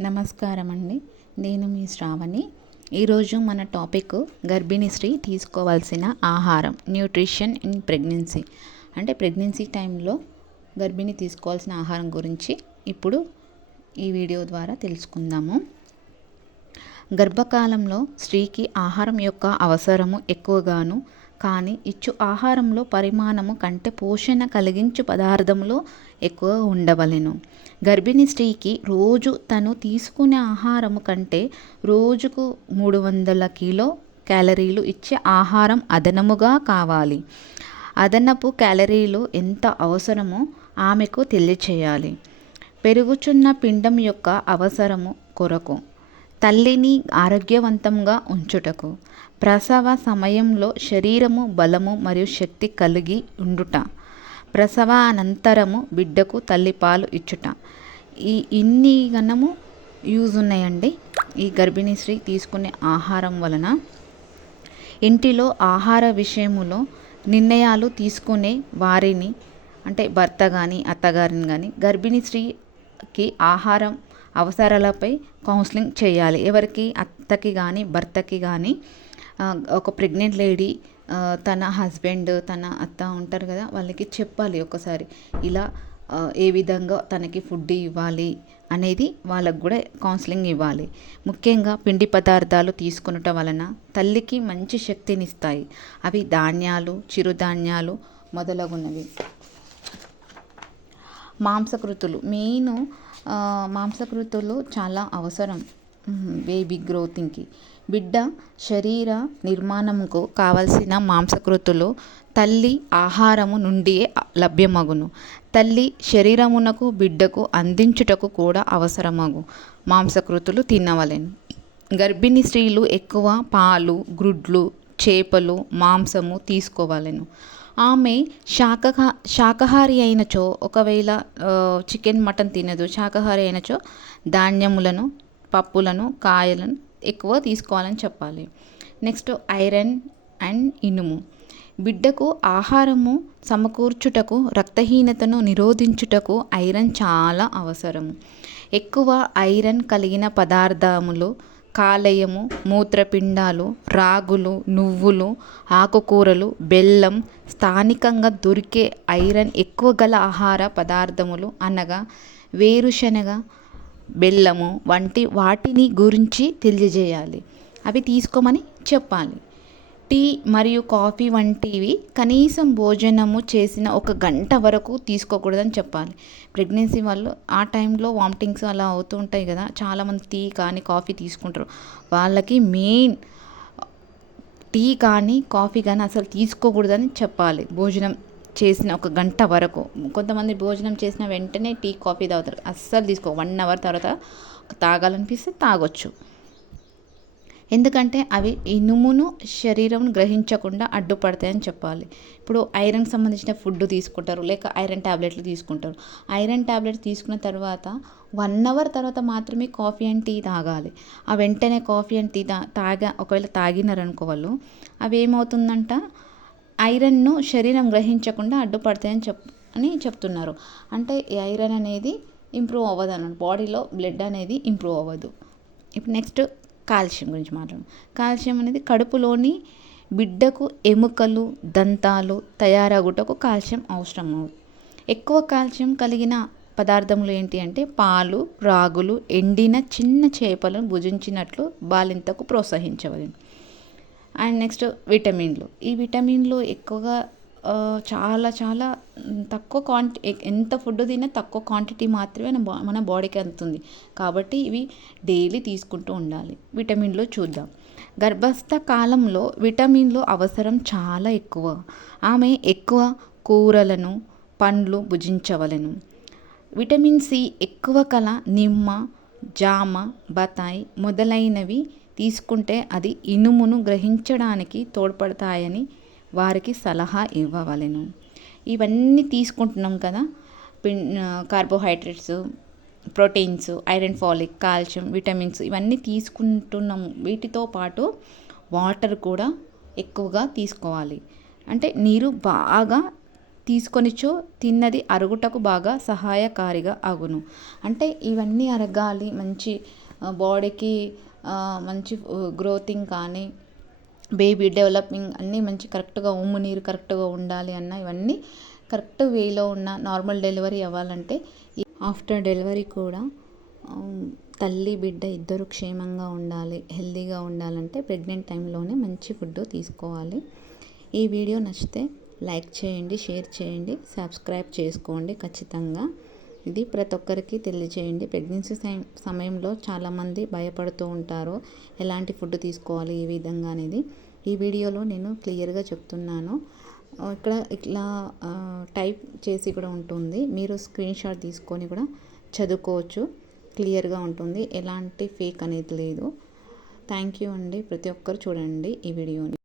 నమస్కారం అండి నేను మీ శ్రావణి. ఈరోజు మన టాపిక్ గర్భిణీ స్త్రీ తీసుకోవాల్సిన ఆహారం న్యూట్రిషన్ ఇన్ ప్రెగ్నెన్సీ. అంటే ప్రెగ్నెన్సీ టైంలో గర్భిణి తీసుకోవాల్సిన ఆహారం గురించి ఇప్పుడు ఈ వీడియో ద్వారా తెలుసుకుందాము. గర్భకాలంలో స్త్రీకి ఆహారం యొక్క అవసరము ఎక్కువగాను కానీ ఇచ్చు ఆహారంలో పరిమాణము కంటే పోషణ కలిగించు పదార్థంలో ఎక్కువ ఉండవలెను. గర్భిణీ స్త్రీకి రోజు తను తీసుకునే ఆహారము కంటే రోజుకు మూడు వందల కిలో క్యాలరీలు ఇచ్చే ఆహారం అదనముగా కావాలి. అదనపు క్యాలరీలు ఎంత అవసరమో ఆమెకు తెలియచేయాలి. పెరుగుచున్న పిండం యొక్క అవసరము కొరకు. తల్లిని ఆరోగ్యవంతంగా ఉంచుటకు ప్రసవ సమయంలో శరీరము బలము మరియు శక్తి కలిగి ఉండుట ప్రసవానంతరము బిడ్డకు తల్లిపాలు ఇచ్చుట. ఈ ఇన్ని గనము యూజ్ ఉన్నాయండి. ఈ గర్భిణీ స్త్రీ తీసుకునే ఆహారం వలన ఇంటిలో ఆహార విషయములో నిర్ణయాలు తీసుకునే వారిని అంటే భర్త కానీ అత్తగారిని కానీ గర్భిణీ స్త్రీకి ఆహారం అవసరాలపై కౌన్సిలింగ్ చేయాలి. ఎవరికి అత్తకి కానీ భర్తకి కానీ ఒక ప్రెగ్నెంట్ లేడీ తన హస్బెండ్ తన అత్త ఉంటారు కదా వాళ్ళకి చెప్పాలి ఒకసారి. ఇలా ఏ విధంగా తనకి ఫుడ్ ఇవ్వాలి అనేది వాళ్ళకు కూడా కౌన్సిలింగ్ ఇవ్వాలి. ముఖ్యంగా పిండి పదార్థాలు తీసుకునటం వలన తల్లికి మంచి శక్తినిస్తాయి. అవి ధాన్యాలు చిరుధాన్యాలు మొదలగునవి మాంసకృతులు మెయిన్ మాంసకృతులు చాలా అవసరం. బేబీ గ్రోతింగ్కి బిడ్డ శరీర నిర్మాణముకు కావలసిన మాంసకృతులు తల్లి ఆహారము నుండియే లభ్యమగును. తల్లి శరీరమునకు బిడ్డకు అందించుటకు కూడా అవసరమగు. మాంసకృతులు తినవలెను. గర్భిణీ స్త్రీలు ఎక్కువ పాలు గ్రుడ్లు చేపలు మాంసము తీసుకోవాలను. ఆమె శాకహా శాకాహారి అయినచో ఒకవేళ చికెన్ మటన్ తినదు శాకాహారి అయినచో ధాన్యములను పప్పులను కాయలను ఎక్కువ తీసుకోవాలని చెప్పాలి. నెక్స్ట్ ఐరన్ అండ్ ఇనుము. బిడ్డకు ఆహారము సమకూర్చుటకు రక్తహీనతను నిరోధించుటకు ఐరన్ చాలా అవసరము. ఎక్కువ ఐరన్ కలిగిన పదార్థములు కాలేయము మూత్రపిండాలు రాగులు నువ్వులు ఆకుకూరలు బెల్లం స్థానికంగా దొరికే ఐరన్ ఎక్కువ గల ఆహార పదార్థములు అనగా వేరుశనగ బెల్లము వంటి వాటిని గురించి తెలియజేయాలి. అవి తీసుకోమని చెప్పాలి. టీ మరియు కాఫీ వంటివి కనీసం భోజనము చేసిన ఒక గంట వరకు తీసుకోకూడదని చెప్పాలి. ప్రెగ్నెన్సీ వాళ్ళు ఆ టైంలో వామిటింగ్స్ అలా అవుతూ ఉంటాయి కదా చాలామంది టీ కానీ కాఫీ తీసుకుంటారు. వాళ్ళకి మెయిన్ టీ కానీ కాఫీ కానీ అసలు తీసుకోకూడదని చెప్పాలి. భోజనం చేసిన ఒక గంట వరకు. కొంతమంది భోజనం చేసిన వెంటనే టీ కాఫీ తాగుతారు. అస్సలు తీసుకో వన్ అవర్ తర్వాత తాగాలనిపిస్తే తాగొచ్చు. ఎందుకంటే అవి ఇనుమును శరీరం గ్రహించకుండా అడ్డుపడతాయని చెప్పాలి. ఇప్పుడు ఐరన్కి సంబంధించిన ఫుడ్ తీసుకుంటారు లేక ఐరన్ ట్యాబ్లెట్లు తీసుకుంటారు. ఐరన్ ట్యాబ్లెట్ తీసుకున్న తర్వాత వన్ అవర్ తర్వాత మాత్రమే కాఫీ అండ్ టీ తాగాలి. ఆ వెంటనే కాఫీ అండ్ టీ తా తాగా ఒకవేళ తాగినారనుకో వాళ్ళు అవి ఏమవుతుందంట ఐరన్ను శరీరం గ్రహించకుండా అడ్డుపడతాయని చెప్ అని చెప్తున్నారు. అంటే ఈ ఐరన్ అనేది ఇంప్రూవ్ అవ్వదు అన్నమాట. బాడీలో బ్లడ్ అనేది ఇంప్రూవ్ అవ్వదు. ఇప్పుడు నెక్స్ట్ కాల్షియం గురించి మాట్లాడు కాల్షియం అనేది కడుపులోని బిడ్డకు ఎముకలు దంతాలు తయారగుటకు కాల్షియం అవసరం ఎక్కువ కాల్షియం కలిగిన పదార్థములు ఏంటి అంటే పాలు రాగులు ఎండిన చిన్న చేపలను భుజించినట్లు బాలింతకు ప్రోత్సహించవలను. అండ్ నెక్స్ట్ విటమిన్లు. ఈ విటమిన్లు ఎక్కువగా చాలా చాలా తక్కువ క్వాంటి ఎంత ఫుడ్ తిన్నా తక్కువ క్వాంటిటీ మాత్రమే మన బాడీకి అందుతుంది. కాబట్టి ఇవి డైలీ తీసుకుంటూ ఉండాలి. విటమిన్లు చూద్దాం. గర్భస్థ కాలంలో విటమిన్లు అవసరం చాలా ఎక్కువ. ఆమె ఎక్కువ కూరలను పండ్లు భుజించవలను. విటమిన్ సి ఎక్కువ కల నిమ్మ జామ బతాయి మొదలైనవి తీసుకుంటే అది ఇనుమును గ్రహించడానికి తోడ్పడతాయని వారికి సలహా ఇవ్వవలెను. ఇవన్నీ తీసుకుంటున్నాం కదా. Pin carbohydrates proteins iron folic calcium vitamins ఇవన్నీ తీసుకుంటున్నాం వీటితో పాటు వాటర్ కూడా ఎక్కువగా తీసుకోవాలి. అంటే నీరు బాగా తీసుకొనిచో తిన్నది అరుగుటకు బాగా సహాయకారిగా అగును. అంటే ఇవన్నీ అరగాలి మంచి బాడీకి మంచి గ్రోతింగ్ కానీ బేబీ డెవలపింగ్ అన్నీ మంచి కరెక్ట్గా ఉమ్ము నీరు కరెక్ట్గా ఉండాలి అన్న ఇవన్నీ కరెక్ట్ వేలో ఉన్న నార్మల్ డెలివరీ అవ్వాలంటే ఆఫ్టర్ డెలివరీ కూడా తల్లి బిడ్డ ఇద్దరు క్షేమంగా ఉండాలి హెల్తీగా ఉండాలంటే ప్రెగ్నెంట్ టైంలోనే మంచి ఫుడ్ తీసుకోవాలి. ఈ వీడియో నచ్చితే లైక్ చేయండి షేర్ చేయండి సబ్స్క్రైబ్ చేసుకోండి ఖచ్చితంగా. ఇది ప్రతి ఒక్కరికి తెలియజేయండి ప్రెగ్నెన్సీ సమయంలో చాలామంది భయపడుతూ ఉంటారు. ఎలాంటి ఫుడ్ తీసుకోవాలి? ఏ విధంగా అనేది ఈ వీడియోలో నేను క్లియర్గా చెప్తున్నాను. ఇక్కడ ఇట్లా టైప్ చేసి కూడా ఉంటుంది. మీరు స్క్రీన్ షాట్ తీసుకొని కూడా చదువుకోవచ్చు. క్లియర్గా ఉంటుంది. ఎలాంటి ఫేక్ అనేది లేదు. థ్యాంక్ యూ అండి. ప్రతి ఒక్కరు చూడండి ఈ వీడియోని.